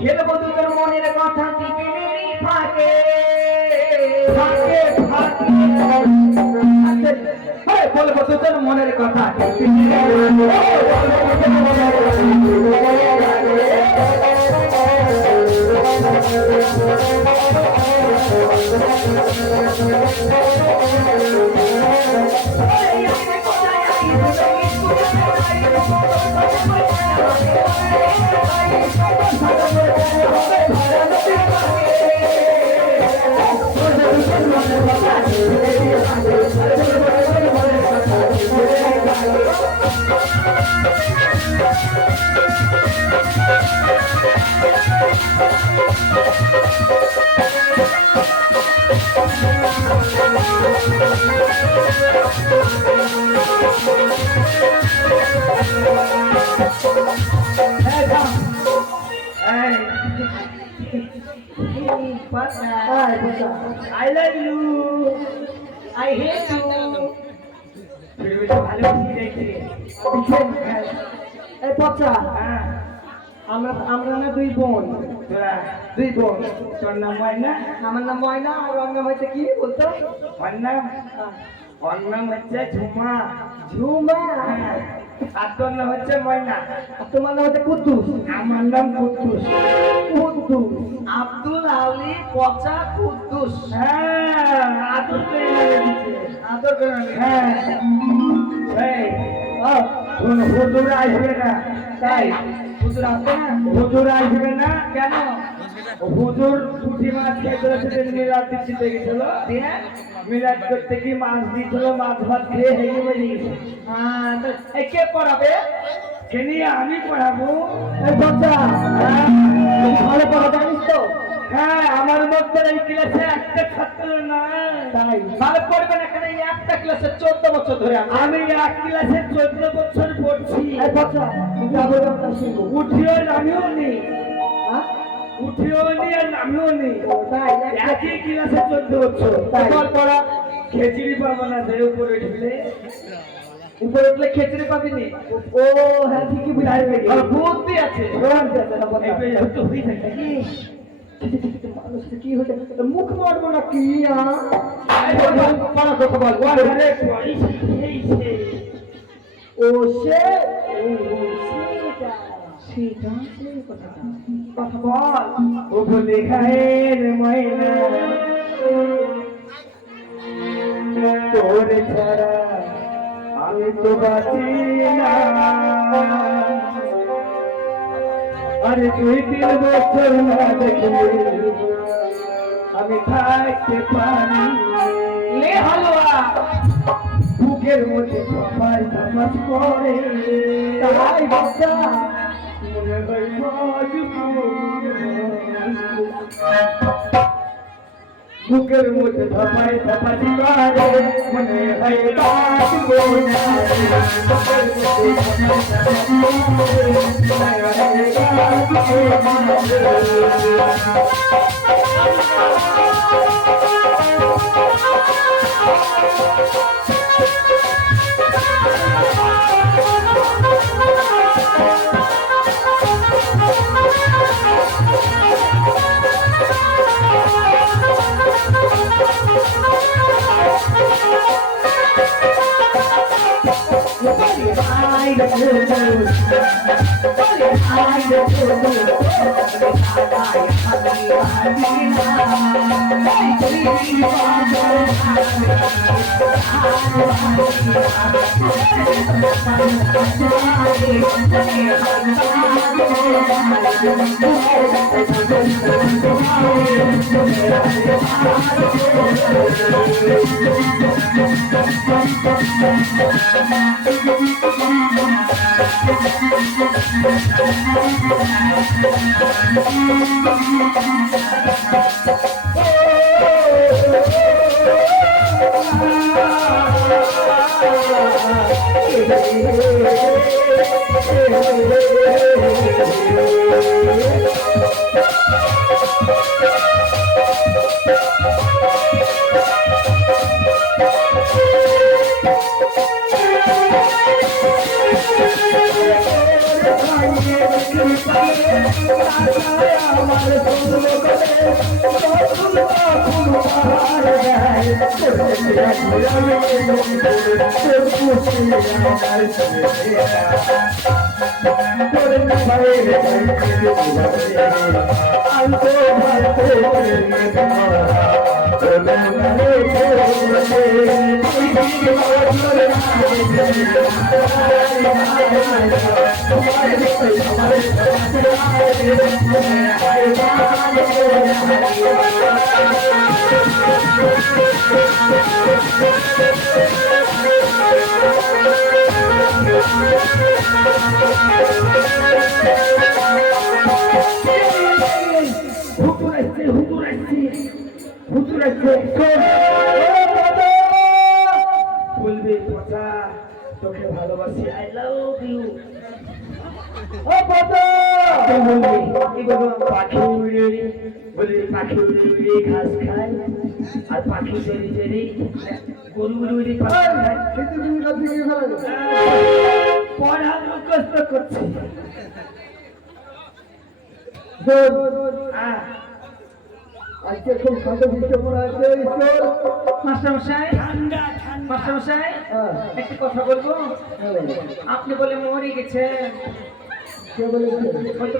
খেলবো তোর মনের কথা টিপিনেরই ফাঁকে ফাঁকে ফাঁকে বলবো তোর মনের কথা I love you. I hate you. এই পচা আমরা না দুই বোন দুই বোন তোর নাম ময়না আমার নাম ময়না আর ওর নাম হচ্ছে কি বলতো ওর নাম হচ্ছে ঝুমা ঝুমা আর তোর নাম হচ্ছে ময়না আর তোমার নাম হচ্ছে কুদ্দুস আমার নাম কুদ্দুস কুদ্দুস আব্দুল আলী পচা কুদ্দুস হ্যাঁ আদর করে দিচ্ছে আদর করে হ্যাঁ এই হুজুর আসবে না তাই হুজুর আসবে না হুজুর আসবে না কেন হুজুর পুঁটি মাছ খেতে মিলাদ দিতে গেছিল মিলাদ করতে কি মাছ দিয়েছিল মাছ ভাত খেয়ে হেগে বেরিয়ে গেছে হ্যাঁ কে পড়াবে কে নিয়ে আমি পড়াবো বাচ্চা ভালো পড়া জানিস তো হ্যাঁ আমার মধ্যে এই ক্লাসে একটা ছাত্র না তাই ভালো পড়বে না কেন একটা ক্লাসে 14 বছর ধরে আমি এক ক্লাসে 14 বছর পড়ছি বাচ্চা উঠিও নামিও নেই উঠিও নি আর নামিও নেই তাই একই ক্লাসে 14 বছর তারপর পড়া খেচড়ি পাবো না যে উপরে উঠলে উপরে উঠলে খেচড়ি পাবি নি ও হ্যাঁ ঠিকই বুঝাই আর বুদ্ধি আছে তো হই থাকে কি হচ্ছে মুখ মারবো না কি ও সে কথা বল ও বলে খায়ের ময়না তোর ছাড়া আমি তো বাঁচি না আরে 2-3 বছর না দেখলে আমি থাকতে পারি লে হালুয়া বুকের মধ্যে সবাই নামাজ পড়ে তাই বাচ্চা মনে হয় বুকের মধ্যে সবাই নামাজ পড়ে মনে হয় বলবি কথা তোকে ভালোবাসি আই লাভ ইউ ও কত বলবি কি বলবো পাখি উড়ে বলবি পাখি উড়ে উড়ে ঘাস খায় আর পাখি চড়ি চড়ি গরু উড়ে পাখি খায় পড়া মুখস্থ করছে আজকে খুব শান্তশিষ্ট মনে আছে মাস্টারমশাই মাস্টারমশাই একটি কথা বলবো আপনি বলে মরে গেছেন কে বলেছে? হয়তো